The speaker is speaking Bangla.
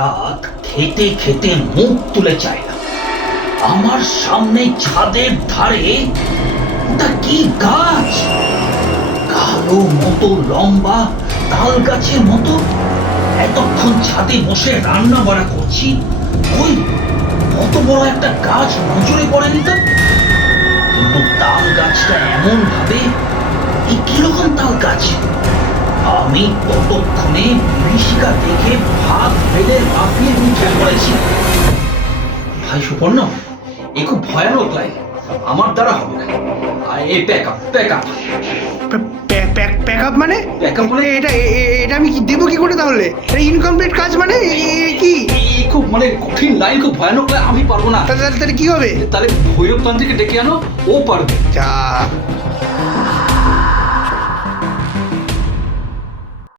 ডাক খেতে খেতে মুখ তুলে চায় না। আমার সামনে ছাদের ধারে ওটা কি গাছ, কালো মতো লম্বা তাল গাছের মতো। এতক্ষণ ছাদে বসে রান্না বাড়া করছি, ওই কত বড় একটা গাছ নজরে পড়েনি তো। কিন্তু তাল গাছটা এমন ভাবে, এই কিরকম তাল গাছ? আমি ততক্ষণে বিভীষিকা দেখে ভাত ফেলে লাফিয়ে উঠে পড়েছি। ভাই সুপর্ণ, এ খুব ভয়ানক লাইন, আমার দ্বারা হবে না। এই প্যাক আপ প্যাকআপ মানে? Backup মানে? এটা আমি দেবো কি করে তাহলে? এটা ইনকমপ্লিট কাজ মানে কি? এই খুব কঠিন লাইন, খুব ভয়ানক লাইন, আমি পারবো না। তাহলে কি হবে? তাহলে ভৈরব তান্ত্রিকে ডেকে আনো, ও পারবে। যা